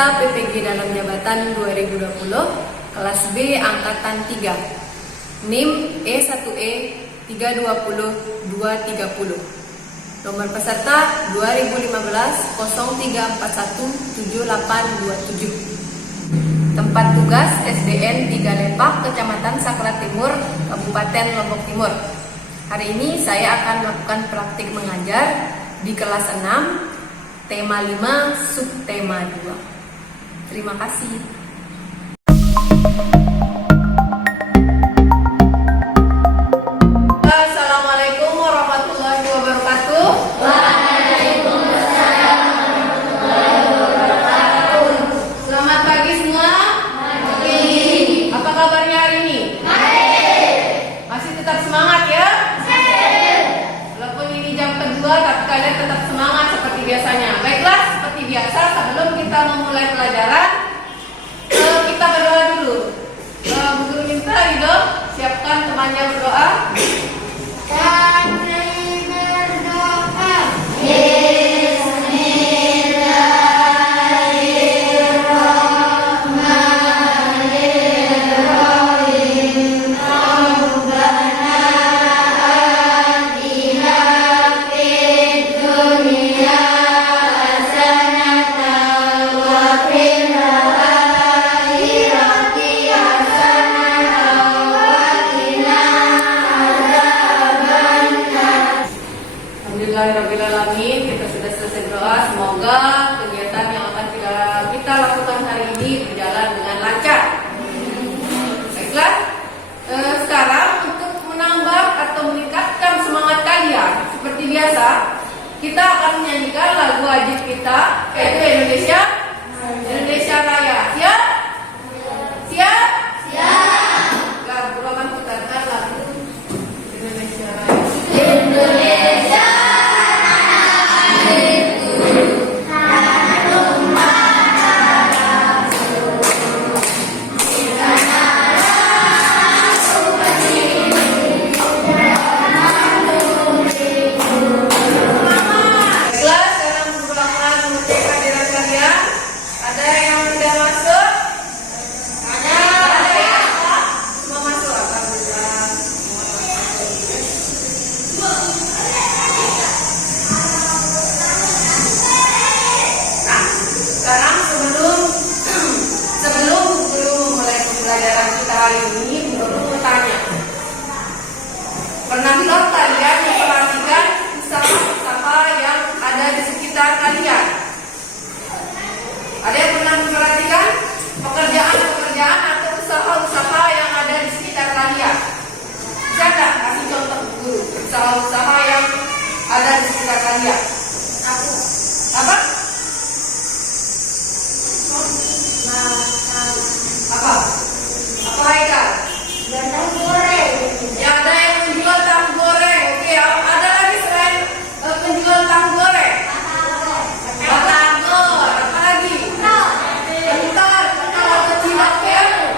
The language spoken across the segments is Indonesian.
peserta PPG dalam jabatan 2020 kelas B angkatan 3, NIM E1E 320230. Nomor peserta 2015-0341-7827. Tempat tugas SDN 3 Lepak, Kecamatan Sakra Timur, Kabupaten Lombok Timur. Hari ini saya akan melakukan praktik mengajar di kelas 6, tema 5, subtema 2. Terima kasih. Assalamualaikum warahmatullahi wabarakatuh. Waalaikumsalam warahmatullahi wabarakatuh. Selamat pagi semua. Pagi. Apa kabarnya hari ini? Baik. Masih tetap semangat ya? Baik. Walaupun ini jam kedua, tapi kalian tetap semangat seperti biasanya. Baiklah, seperti biasa sebelum kita memulai pelajaran, kita berdoa dulu. Bu Guru minta Ridho siapkan temannya berdoa. Kami berdoa. Bismillahirrahmanirrahim. Rabbana atina fid dunya hasanatan wa fil akhirati hasanatan wa qina adzabannar. Alhamdulillahirrahmanirrahim. Kita sudah selesai berdoa. Semoga kegiatan yang akan kita lakukan hari ini berjalan dengan lancar. Baiklah, sekarang untuk menambah atau meningkatkan semangat kalian, seperti biasa, kita akan menyanyikan lagu wajib kita, yaitu Indonesia Raya. Siap? Siap? Siap. Guru akan putarkan lagu Indonesia Raya. Indonesia Baiklah, sekarang pelan-pelan mengecek hadirat kalian. Ada yang sudah masuk? Ada ya? Semua masuk? Alhamdulillah. Nah, sekarang sebelum guru memulai pembelajaran kita hari ini, guru mau tanya. Pernahkah kalian memperhatikan usaha-usaha yang ada di sekitar kalian? Ada yang pernah memperhatikan pekerjaan-pekerjaan atau usaha-usaha yang ada di sekitar kalian? Bisa nggak kasih contoh guru usaha-usaha yang ada di sekitar kalian? Apa? Apa? Apa Haikal? Ya, ada yang menjual tahu goreng. Oke, ada lagi selain penjual tahu goreng? Batagor. Apa lagi? Bentar, atau cilok ya?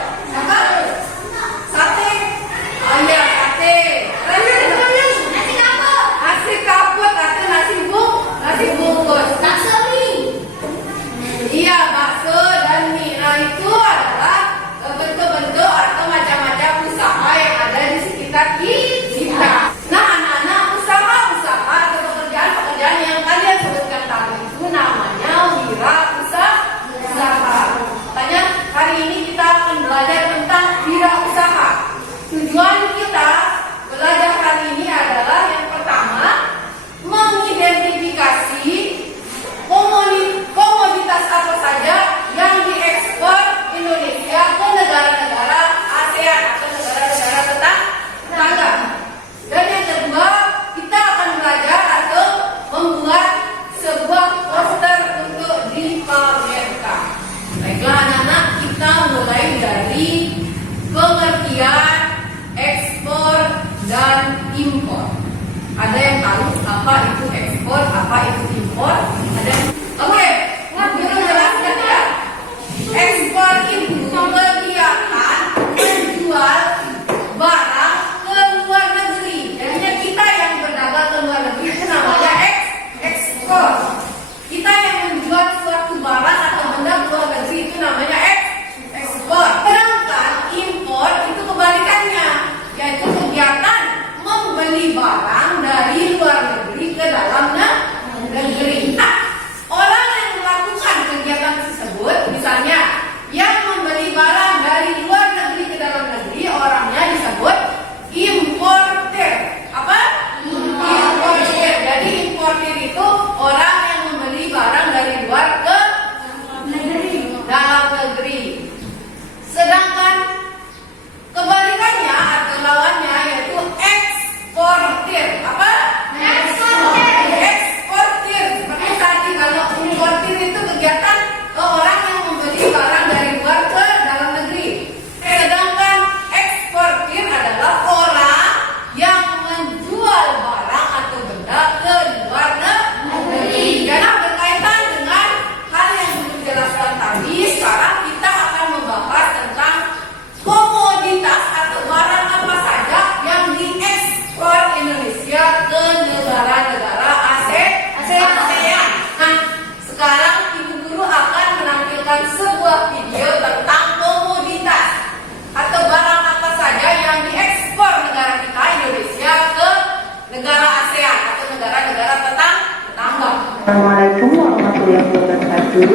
Assalamualaikum warahmatullahi wabarakatuh.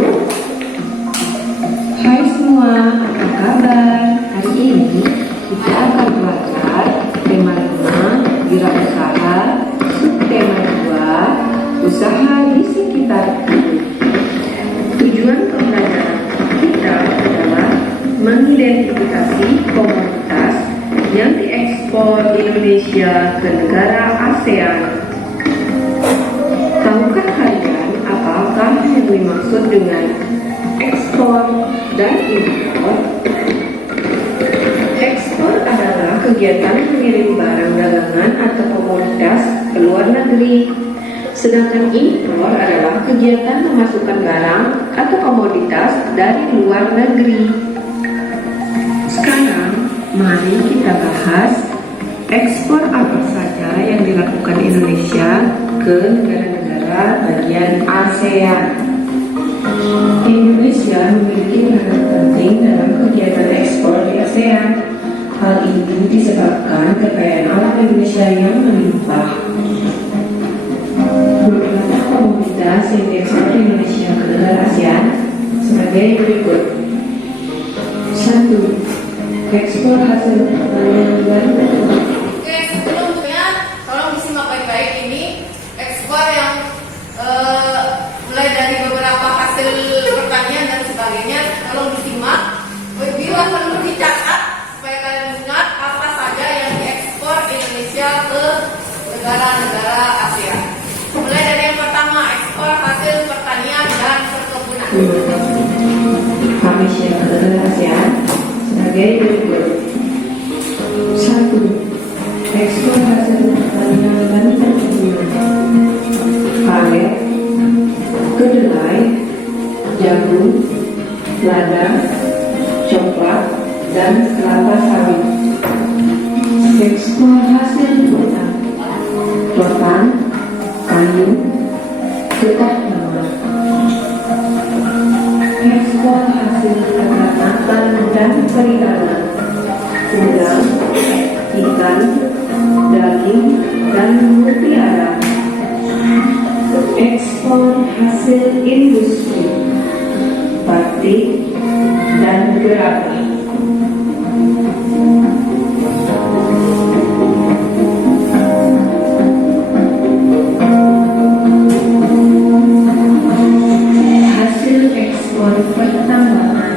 Hai semua, apa kabar? Hari ini kita akan belajar tema 5, gerak usaha, subtema 2, usaha di sekitar hidup. Tujuan pembelajaran kita adalah mengidentifikasi komoditas yang diekspor Indonesia ke negara ASEAN. Tahukah kalian apakah yang dimaksud dengan ekspor dan impor? Ekspor adalah kegiatan mengirim barang dagangan atau komoditas ke luar negeri. Sedangkan impor adalah kegiatan memasukkan barang atau komoditas dari luar negeri. Sekarang, mari kita bahas ekspor apa saja yang dilakukan Indonesia ke negara-negara bagian ASEAN. Indonesia memiliki peran penting dalam kegiatan ekspor di ASEAN. Hal ini disebabkan kekayaan alam Indonesia yang melimpah. Beberapa komoditas yang diekspor Indonesia ke negara ASEAN sebagai berikut. 1. Ekspor hasil pertanian dan perkebunan. Oke, sebelumnya tolong disimak baik-baik ini ekspor yang mulai dari beberapa hasil pertanian dan sebagainya. Tolong disimak. Bila perlu dicatat supaya kalian ingat apa saja yang diekspor Indonesia ke negara-negara ASEAN. Mulai dari yang pertama, ekspor hasil pertanian dan perkebunan. Indonesia ke negara ASEAN sebagai berikut. 1. Ekspor hasil pertanian dan perkebunan. Pawet, kedelai, jagung, lada, coklat, dan kelapa sawit. Ekspor hasil hutan, rotan, kayu, getah tanaman. Ekspor hasil peternakan dan perikanan, udang, ikan, daging, dan mutiara. Ekspor hasil industri, batik, dan gerabah. Hasil ekspor pertambangan,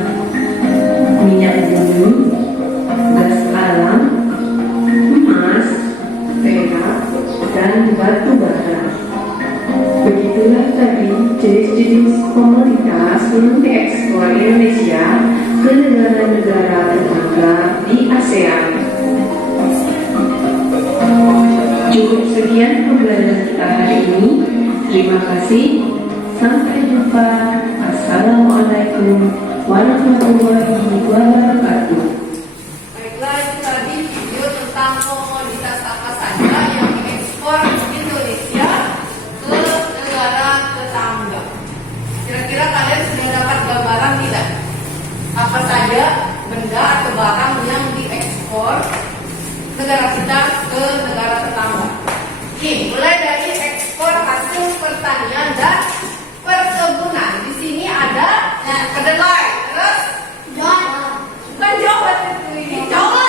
minyak bumi, gas alam, emas, perak, dan batu bara. Begitulah tadi jenis-jenis komoditas yang diekspor Indonesia ke negara-negara tetangga di ASEAN. Cukup sekian pembelajaran kita hari ini. Terima kasih. Sampai jumpa. Assalamualaikum warahmatullahi wabarakatuh. Baiklah, itu tadi video tentang komoditas apa saja yang diekspor Indonesia ke negara tetangga. Kira-kira kalian sudah dapat gambaran tidak? Apa saja benda atau barang yang diekspor negara kita ke negara tetangga? Ini mulai dari ekspor hasil pertanian dan perkebunan. Di sini ada kedelai, terus bukan Jawa itu ini Jawa.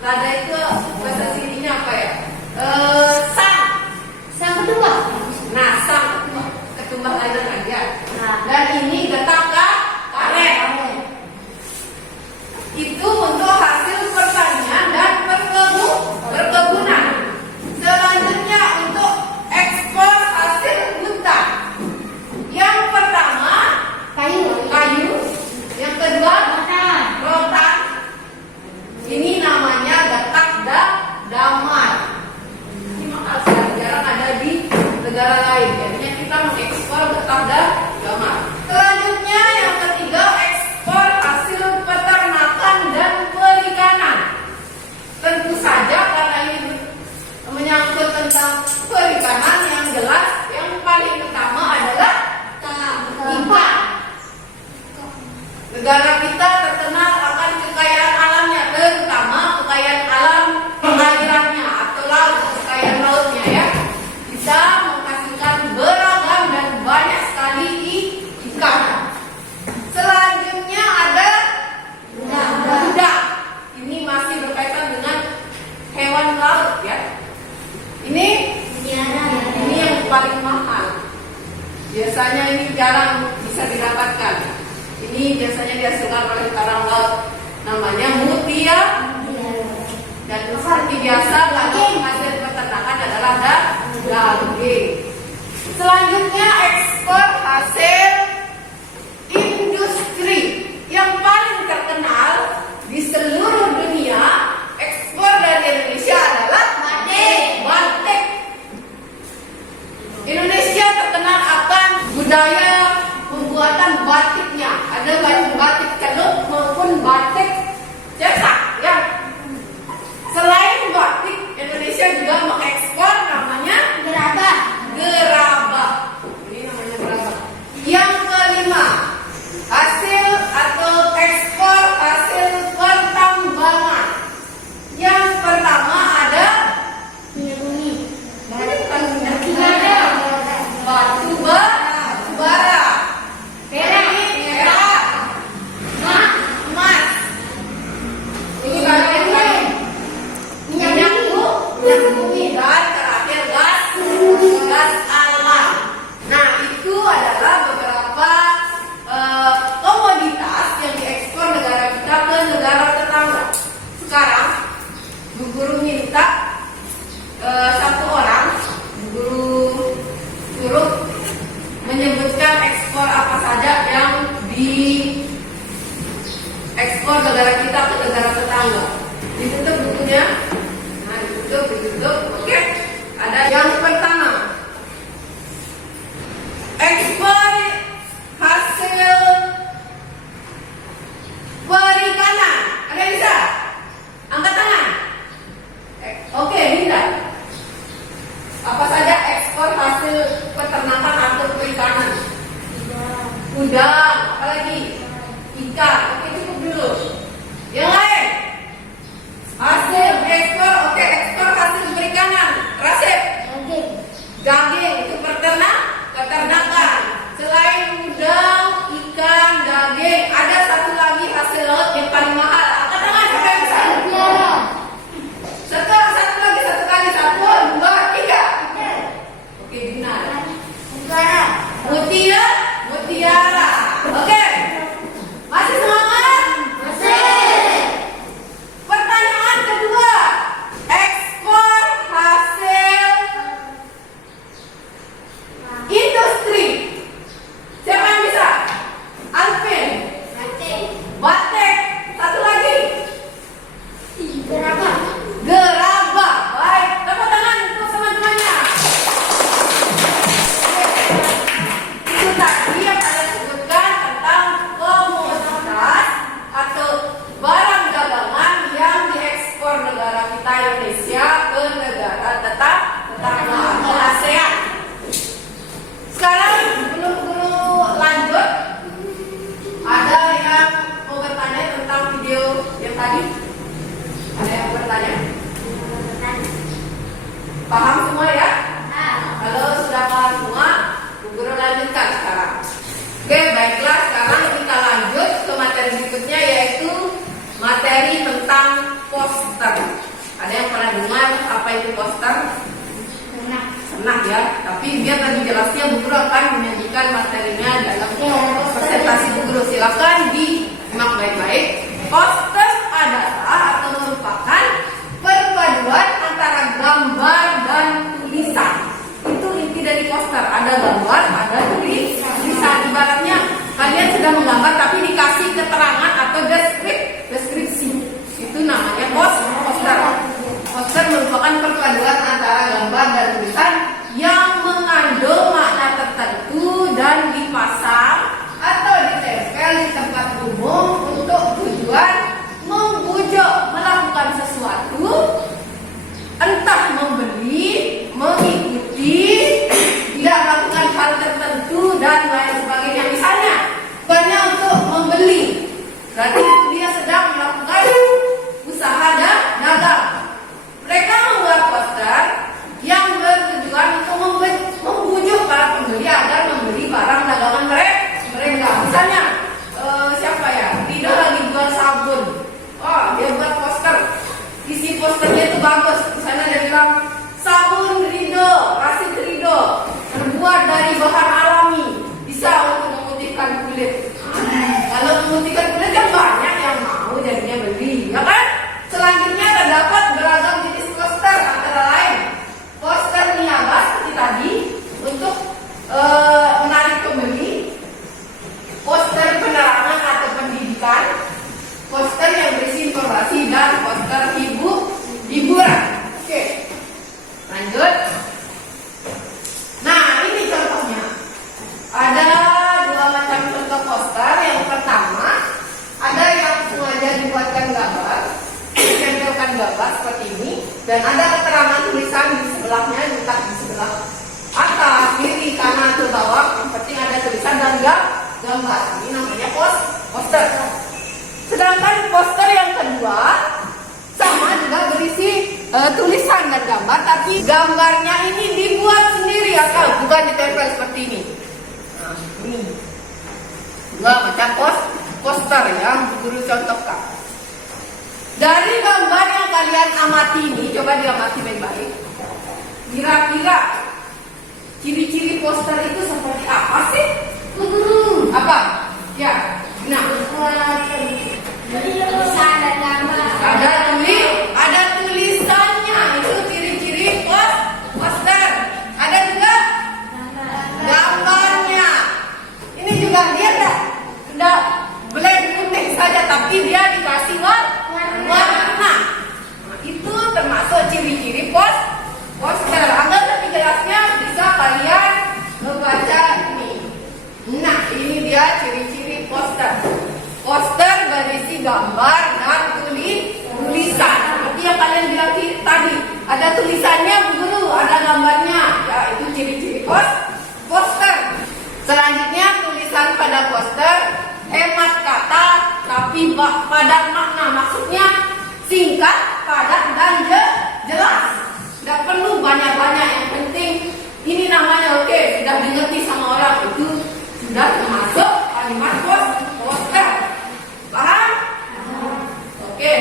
Lada itu bahasa sininya apa ya? Sang ketumbar. Nah, sang ketumbar lada aja. Dan ini getak karet. Itu untuk hasil pertanian dan perkebunan. Selanjutnya untuk ekspor hasil hutan. Yang pertama kayu. Yang kedua rotan. Ini namanya getak damai. Ini makal jarang ada di negara lain. Jadinya kita mengekspor getak damai. Selanjutnya yang ketiga ekspor hasil peternakan dan perikanan. Tentu saja karena ini menyangkut tentang perikanan, yang jelas yang paling utama adalah ikan. Negara kita paling mahal. Biasanya ini jarang bisa didapatkan. Ini biasanya dihasilkan oleh karang laut, namanya mutiara. Dan seperti biasa, lalu hasil peternakan adalah daging. Selanjutnya ekspor hasil industri yang paling terkenal di seluruh dunia. Ekspor dari Indonesia adalah batik. Indonesia terkenal akan budaya pembuatan batiknya. Ada batik celup maupun batik cetak. Ya. Selain batik, Indonesia juga mengekspor namanya gerabah. Ini namanya gerabah. Yang kelima, hasil atau ekspor hasil pertambangan. Yang pertama ada minyak bumi. Batu bara, perak, emas. Ini bagian lain. Minyak bumi dan terakhir gas alam. Nah, itu adalah beberapa komoditas yang diekspor negara kita ke negara tetangga. Sekarang Bu Guru minta satu orang, Bu Guru suruh menyebutkan ekspor apa saja yang diekspor negara kita ke negara tetangga. Ditutup bukunya. Nah, ditutup. Oke. Ada yang pertama. Ekspor hasil perikanan. Ada yang bisa? Angkat tangan. Oke, Linda. Apa saja ekspor hasil peternakan atau perikanan? Udang, apalagi? Ikan. Oke, cukup dulu. Yang lain? Hasil ekspor, oke, ekspor hasil perikanan. Rasib. Daging itu peternakan. Selain udang, ikan, daging, ada satu lagi hasil laut yang paling mahal. Angkat tangan, siapa yang bisa? Satu lagi, satu kali. 1, 2, 3. Oke, benar. Mutiara. Oke. Masih semangat? Pertanyaan kedua. Ekspor hasil industri. Siapa yang bisa? Alvin. Batik. Satu lagi. Gerabah. Baik, tepuk tangan untuk teman-temannya. Itu tadi yang kalian sebutkan tentang komoditas atau barang dagangan yang diekspor negara kita Indonesia ke negara tetangga atau ASEAN. Sekarang sebelum Guru lanjut, ada yang mau bertanya tentang video yang tadi? Ada yang bertanya? Paham semua ya? Kalau sudah paham semua, Bu Guru lanjutkan sekarang. Oke, baiklah, sekarang kita lanjut ke materi berikutnya, yaitu materi tentang poster. Ada yang pernah dengar apa itu poster? Pernah ya, tapi biar lebih jelasnya Bu Guru akan menyajikan materinya dalam presentasi Bu Guru. Silakan disimak baik-baik. Poster adalah atau merupakan perpaduan antara gambar dan tulisan. Itu inti dari poster. Ada gambar, ada tulisan. Ibaratnya kalian sudah menggambar tapi dikasih keterangan atau deskripsi. Itu namanya poster. Poster merupakan perpaduan antara gambar dan tulisan yang mengandung makna tertentu dan dipasang atau ditempel di tempat Dan ada keterangan tulisan di sebelahnya, entah di sebelah atas, kiri, kanan, ke bawah. Yang penting ada tulisan dan gambar. Ini namanya poster. Sedangkan poster yang kedua sama juga berisi tulisan dan gambar, tapi gambarnya ini dibuat sendiri atau bukan ditempel seperti ini. Nah, ini dua macam poster yang guru contohkan. Dari gambar yang kalian amati ini, coba diamati baik-baik. Kira-kira ciri-ciri poster itu seperti apa sih? Apa? Ya, nah, Tulisan dan gambar. ada tulisannya, itu ciri-ciri poster. Ada juga gambarnya. Ini juga dia enggak blank putih saja, tapi dia dikasih warna. Nah, itu termasuk ciri-ciri poster. Agar lebih jelasnya bisa kalian membaca ini. Nah, ini dia ciri-ciri poster. Poster berisi gambar dan tulisan. Seperti yang kalian bilang tadi, ada tulisannya Bu Guru, ada gambarnya. Ya, itu ciri-ciri poster. Selanjutnya tulisan pada poster hemat kata tapi padat makna. Maksudnya singkat, padat dan jelas. Tidak perlu banyak-banyak, yang penting ini namanya oke, sudah dimengerti sama orang, itu sudah termasuk kalimat poster. Paham? Oke.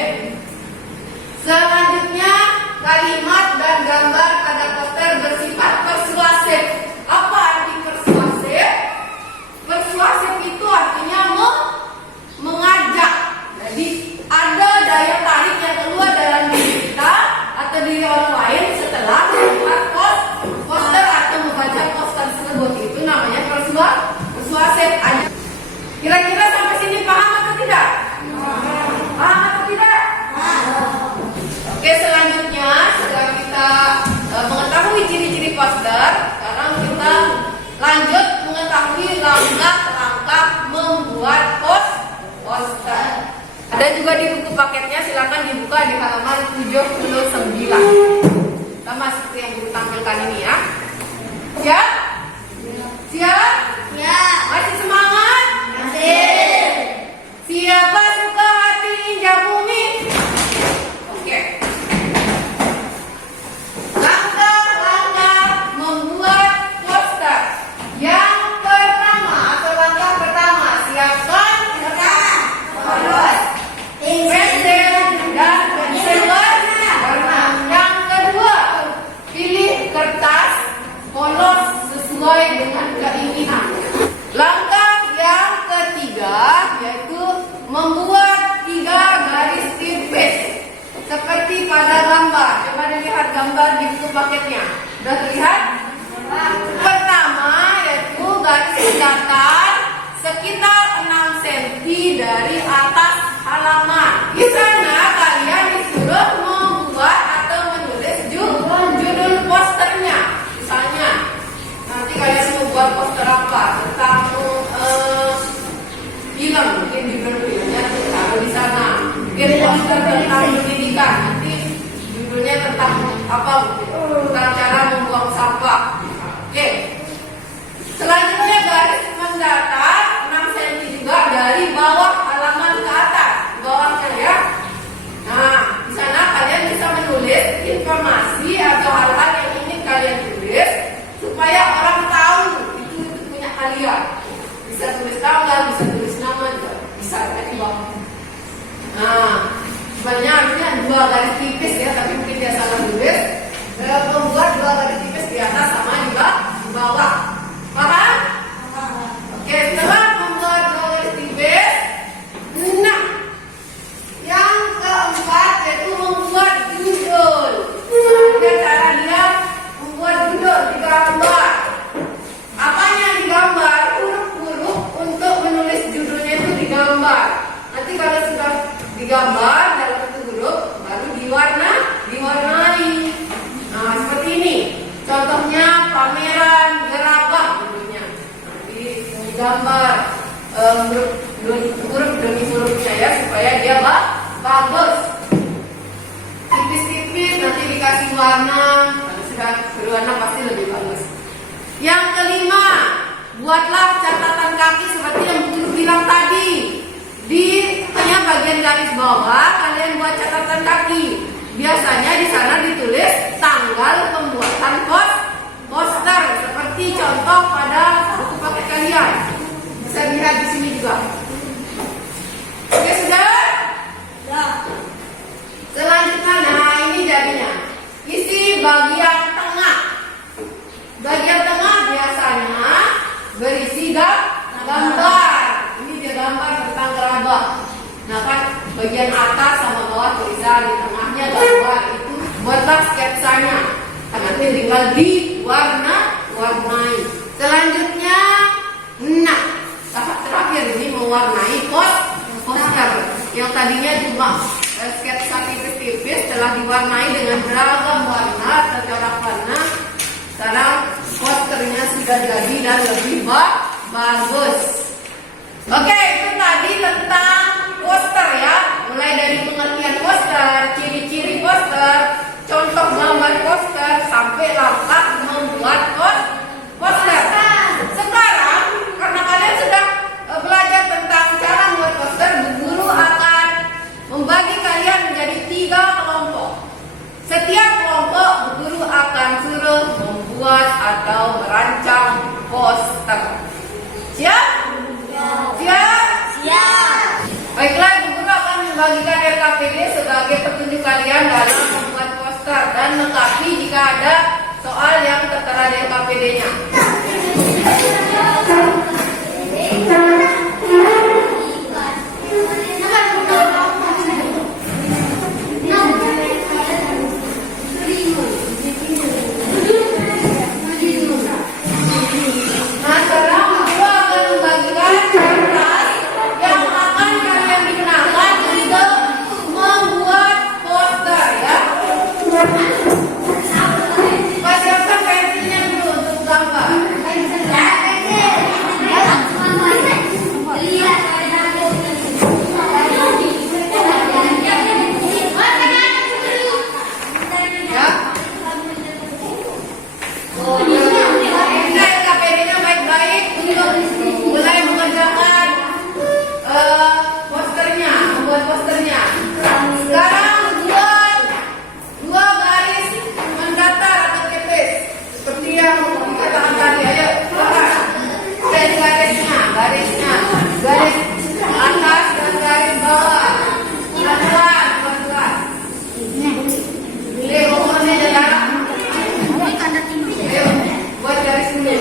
Selanjutnya kalimat dan gambar pada poster bersifat persuasif. Apa arti persuasif? Persuasif itu artinya mengajak. Jadi ada daya tarik yang keluar dalam diri kita atau diri orang lain setelah melihat poster atau membaca poster tersebut. Itu namanya persuasif. Kira-kira sampai sini paham atau tidak? Paham atau tidak? Oke, selanjutnya setelah kita mengetahui ciri-ciri poster, sekarang kita lanjut mengetahui langkah-langkah membuat poster. Ada juga di buku paketnya, silakan dibuka di halaman 79. Sama seperti yang Guru tampilkan ini ya. Siap? Siap? Ya. Masih semangat? Masih. Siapa suka hati injak bumi? Oke. Langkah-langkah membuat poster. Yang pertama atau langkah pertama, siapkan polos, pensil dan pensil warna. Yang kedua, pilih kertas polos sesuai dengan keinginan. Langkah yang ketiga yaitu membuat 3 garis tipis seperti pada gambar. Coba dilihat gambar di buku paketnya. Sudah terlihat? Pertama yaitu garis datar sekitar 6 cm dari atas halaman. Di sana kalian disuruh membuat atau menulis judul posternya. Misalnya nanti kalian membuat poster apa tentang film, mungkin judul filmnya taruh di sana. Mungkin poster tentang pendidikan, nanti judulnya tentang apa? Tentang cara membuang sampah. Oke. Selanjutnya garis mendatar 6 cm juga dari bawah halaman ke atas, bawahnya ya. Nah, di sana kalian bisa menulis informasi atau hal-hal yang ingin kalian tulis supaya orang tahu itu punya kalian. Bisa tulis tanggal, bisa tulis nama juga, bisa di bawah. Nah, sebenarnya harusnya 2 garis tipis ya, tapi mungkin dia salah tulis. Membuat 2 garis tipis di atas sama juga di bawah. Paham? Oke, setelah membuat 2 garis tipis, nah, yang keempat yaitu membuat judul. Ada cara dia membuat judul di gambar. Apanya yang digambar? Huruf-huruf untuk menulis judulnya itu digambar. Nanti kalau sudah digambar dalam bentuk huruf, baru diwarnai. Nah, seperti ini. Contohnya pameran gerabah judulnya. Nanti digambar huruf demi hurufnya ya, supaya dia bagus. Tipis-tipis nanti dikasih berwarna. Sudah berwarna pasti lebih bagus. Yang kelima, buatlah catatan kaki seperti yang Guru bilang tadi. Di tengah bagian garis bawah kalian buat catatan kaki. Biasanya di sana ditulis tanggal pembuatan poster seperti contoh pada buku paket kalian. Bisa lihat di sini juga. Oke, sudah? Ya. Selanjutnya, nah ini jadinya. Isi bagian tengah. Bagian tengah biasanya berisi gambar. Ini dia gambar tentang kerabat. Nah kan bagian atas sama bawah tulisan, di tengahnya gambar. Itu buatlah sketsanya. Nanti tinggal diwarnai. Selanjutnya, nah tahap terakhir ini mewarnai poster. Yang tadinya cuma sketsa tipis-tipis telah diwarnai dengan beragam warna atau corak warna. Sekarang posternya sudah jadi dan lebih bagus. Oke, itu tadi tentang poster ya. Mulai dari pengertian poster, ciri-ciri poster, contoh gambar poster, sampai langkah membuat poster. Sekarang karena kalian sudah belajar tentang cara membuat poster, guru akan membagi kalian menjadi 3 kelompok. Setiap kelompok guru akan suruh membuat atau merancang poster. Siap? Siap? Siap. Baiklah, guru akan membagikan RKPD sebagai petunjuk kalian dalam membuat poster dan lengkapi jika ada soal yang tertera di RKPD-nya. Nah, sekarang guru akan membagikan kertas yang akan kalian gunakan untuk membuat poster ya. Siapkan pensilnya dulu untuk gambar. Ya. Ini KPD-nya baik-baik untuk mulai mengerjakan posternya, membuat posternya. Sekarang buat 2 garis mendatar atau tipis seperti yang dikatakan tadi. Ayo, keluarkan. Dan garisnya, garis atas dan garis bawah. Pelan-pelan. Ini pokoknya jelas. Ayo, buat garis dulu.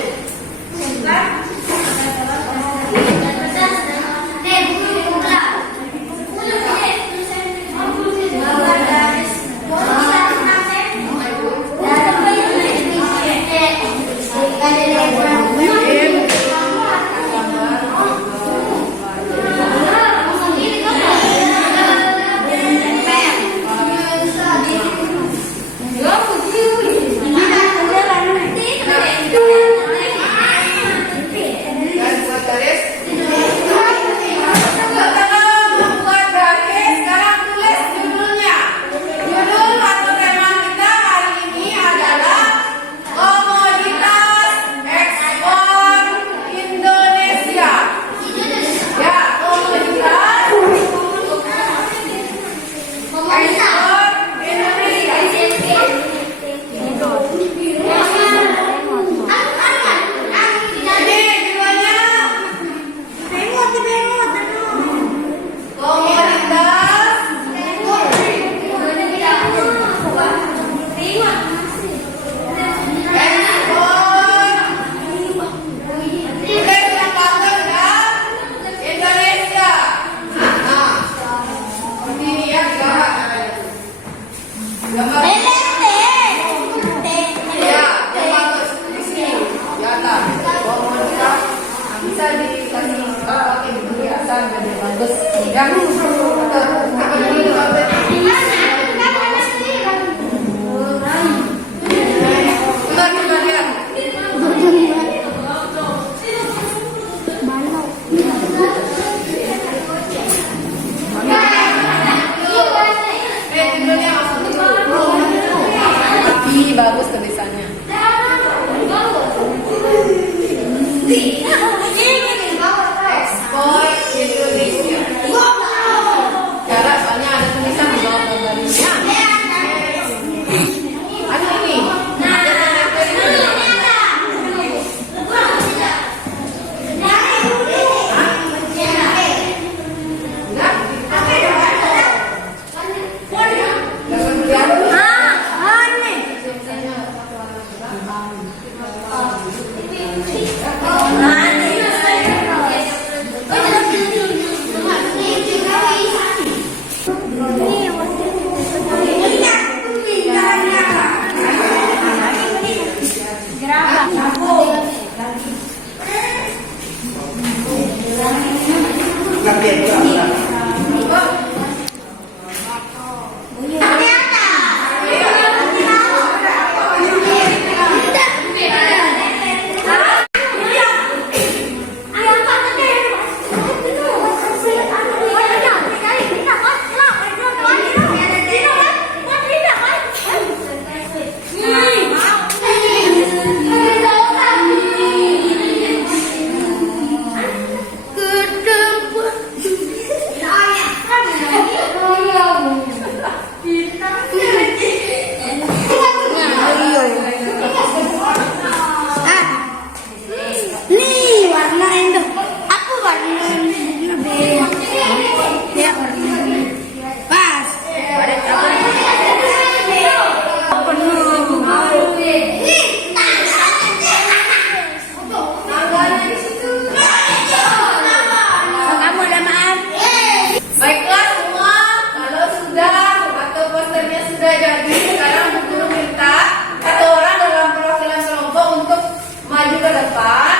depan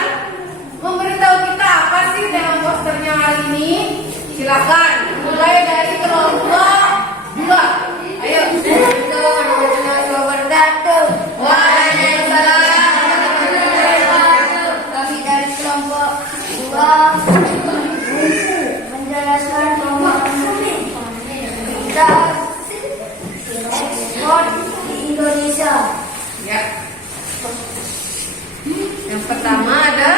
memberitahu kita apa sih tema posternya hari ini. Silakan mulai dari kelompok 2. Ayo. Waalaikumsalam. Kami dari kelompok 2 menjelaskan kita ekspor di Indonesia. Ya. Yang pertama ada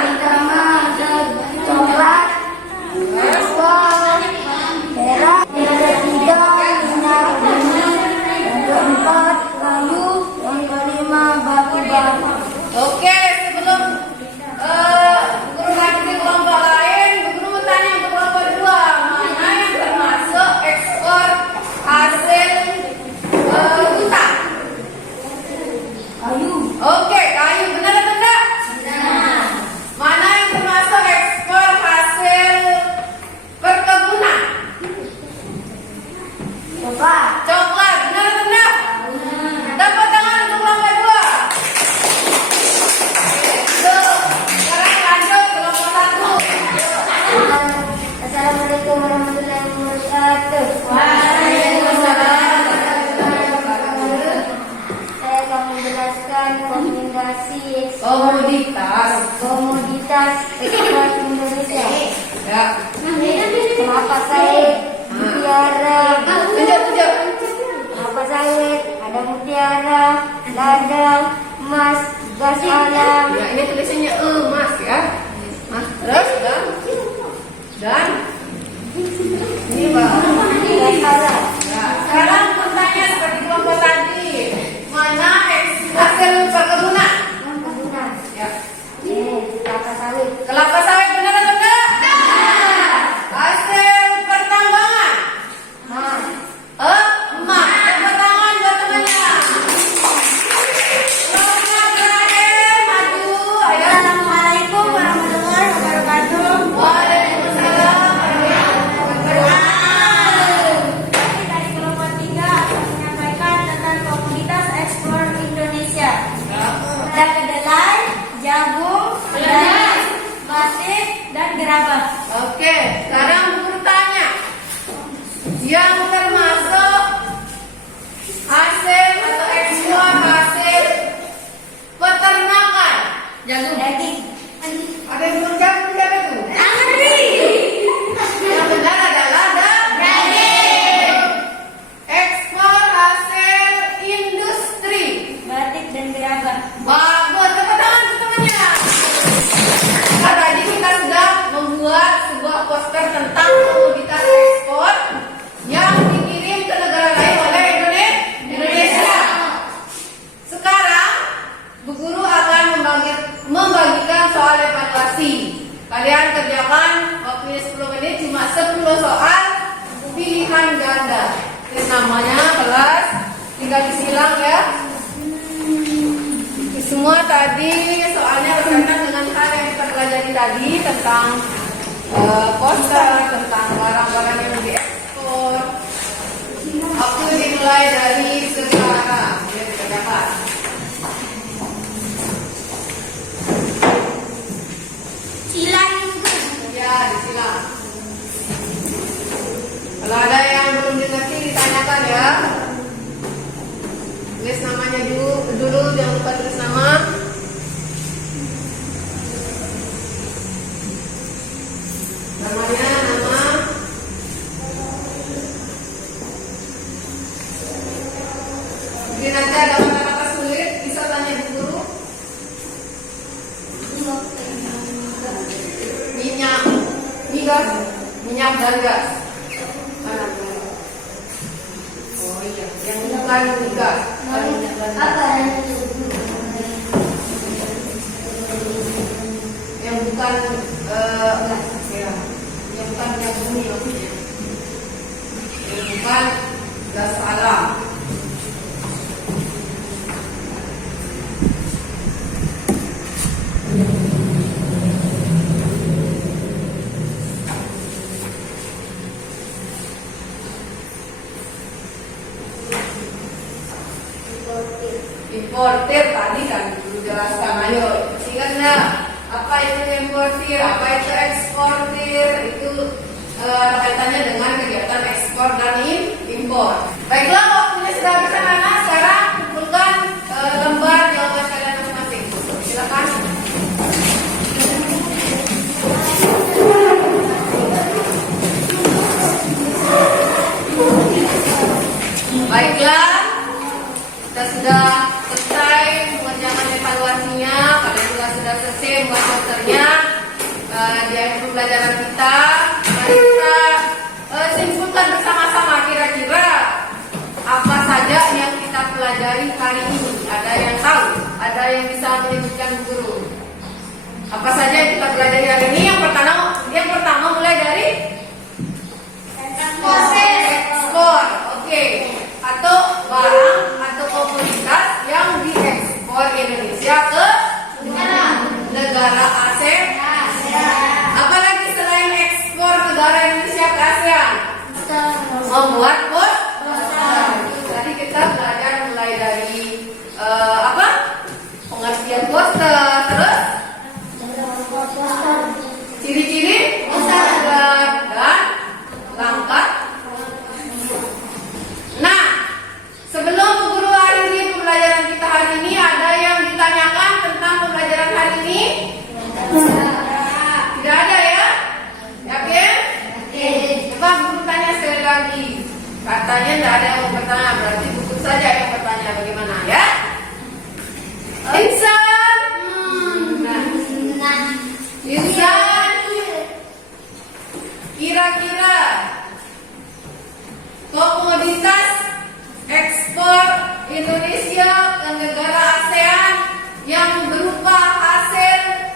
Coklat, ekspor perak, yang ketiga minyak bumi, yang keempat kayu, yang kelima batu bara. Oke, sebelum guru lanjut ke kelompok lain, guru tanya untuk kelompok 2, mana yang termasuk ekspor hasil hutan? Kayu. Oke, kayu benar atau tidak? Mana yang termasuk ekspor hasil perkebunan? Coklat, benar atau tidak? Tepuk tangan untuk kelompok 2. Sekarang lanjut kelompok 1. Assalamualaikum warahmatullahi wabarakatuh. Waalaikumsalam. Saya akan menjelaskan rekomendasi Komoditas. ekspor Indonesia. Ya. Kelapa sawit, mutiara, Tunjuk. kelapa sawit, ada mutiara, lada, emas, gas alam, Ya, ini tulisannya emas ya. Mas, terus dan ini Pak. gas alam. Ya, sekarang bertanya seperti kelompok tadi. Mana hasil perkebunan? Perkebunan. Ya. Kelapa sawit. Kelapa sawit benar atau tidak? Hasil pertambangan. Emas. Emas. Tepuk tangan buat temannya. Kelompok terakhir maju. Ayo. Assalamualaikum warahmatullahi wabarakatuh. Waalaikumsalam. Kami dari kelompok 3 akan menyampaikan tentang komoditas ekspor Indonesia. Ada kedelai, jagung, beras, batik, dan gerabah. Oke, sekarang guru tanya. Yang termasuk hasil atau ekspor hasil peternakan. Daging. Ada yang belum jawab siapa itu? Yang benar adalah daging. Ekspor hasil industri. Batik dan gerabah. Bagus, tepuk tangan untuk temannya. Nah, tadi kita sudah membuat sebuah poster tentang komoditas ekspor yang dikirim ke negara lain oleh Indonesia. Sekarang, Bu Guru akan membagikan soal evaluasi. Kalian kerjakan waktunya 10 menit, cuma 10 soal pilihan ganda. Ini namanya kelas, tinggal disilang ya. Semua tadi soalnya berkaitan dengan hal yang kita pelajari tadi tentang poster, tentang barang-barang yang diekspor. Aku dimulai dari sekarang. Ya, kita dapat. Silang. Ya, disilang. Kalau ada yang belum dimengerti ditanyakan ya. Tulis namanya dulu, jangan lupa tulis nama. Namanya, nama. Mungkin nanti ada kata-kata sulit, bisa tanya di guru. Minyak dan gas. Mana? Oh iya, yang bukan gas. Apa Yang bukan ya, yang bukan minyak bumi maksudnya. Yang bukan gas alam. Importir tadi kan dulu jelaskan, ayo ingat nggak? apa itu importir, apa itu eksportir, itu kaitannya dengan kegiatan ekspor dan impor. Baiklah, waktunya sudah habis anak-anak. Sekarang kumpulkan lembar jawaban kalian masing-masing. Silakan. Baiklah, kita sudah selesai mengerjakan evaluasinya. Kalian juga sudah selesai membuat posternya di akhir pembelajaran kita. Mari kita simpulkan bersama-sama kira-kira apa saja yang kita pelajari hari ini. Ada yang tahu? Ada yang bisa menyebutkan guru? Apa saja yang kita pelajari hari ini? Yang pertama mulai dari ekspor. Oke. Atau barang atau komoditas yang diekspor Indonesia ke negara ASEAN. Apalagi selain ekspor negara Indonesia ke ASEAN? Membuat poster. Tadi kita belajar mulai dari pengertian poster, terus ciri-ciri poster dan langkah. Nah, sebelum guru akhiri pembelajaran kita hari ini, ada yang ditanyakan tentang pembelajaran hari ini? Tidak ada ya? Yakin? Coba guru tanya sekali lagi. Katanya tidak ada yang mau bertanya, berarti buku saja yang bertanya. Bagaimana ya? Insan. Insan. Kira-kira komoditas ekspor Indonesia ke negara ASEAN yang berupa hasil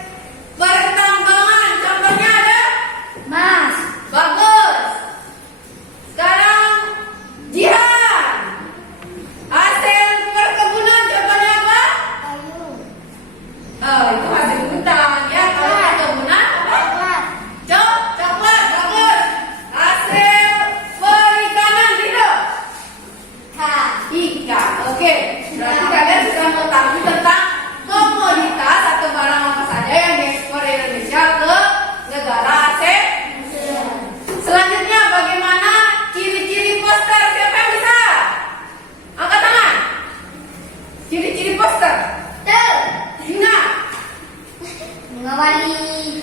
pertambangan, contohnya ada Mas. bagus. Sekarang Jihan, hasil perkebunan contohnya apa? Itu hasil hutan ya. Kalau perkebunan apa? Coklat, bagus. Hasil perikanan tidak? Ikan. Oke. Berarti kalian sudah mengetahui tentang komoditas atau barang apa saja yang diekspor Indonesia ke negara ASEAN. Selanjutnya bagaimana ciri-ciri poster? Siapa yang bisa? Angkat tangan. Ciri-ciri poster. Gina. Mengawali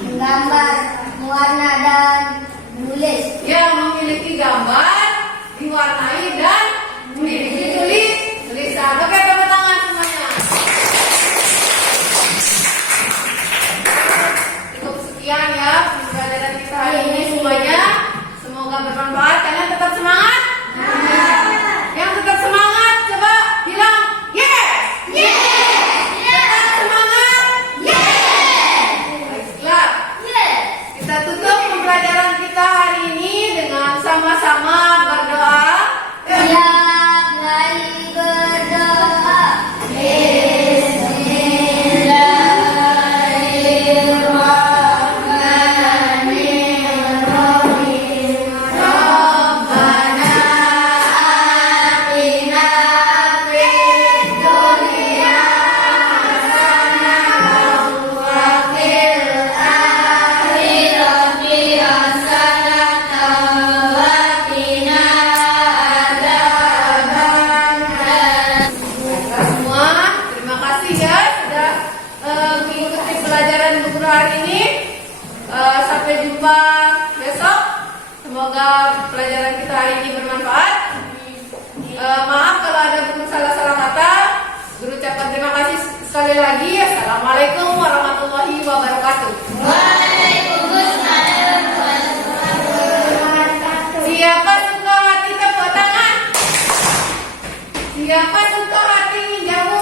menggambar, mewarna dan menulis. Yang memiliki gambar, diwarnai dan memiliki tulisan. Oke, tepuk tangan semuanya. Cukup sekian ya pembelajaran kita hari ini semuanya. Semoga bermanfaat. Kalian tetap semangat? Yang tetap semangat coba bilang yes. Tetap semangat. Baiklah. Kita tutup pembelajaran kita hari ini dengan sama-sama berdoa. Tiap hari berdoa. Bismillahirrahmanirrahim. Rabbana atina fid dunya hasanah wa fil akhirati hasanah wa qina adzabannar. Baiklah semua, terima kasih ya sudah mengikuti pelajaran guru hari ini. Sampai jumpa besok. Semoga pelajaran kita hari ini bermanfaat. Maaf kalau ada guru salah-salah kata. Guru ucapkan terima kasih sekali lagi. Assalamualaikum warahmatullahi wabarakatuh. Waalaikumsalam warahmatullahi wabarakatuh. Siapa suka hati tepuk tangan? Siapa suka hati jauh?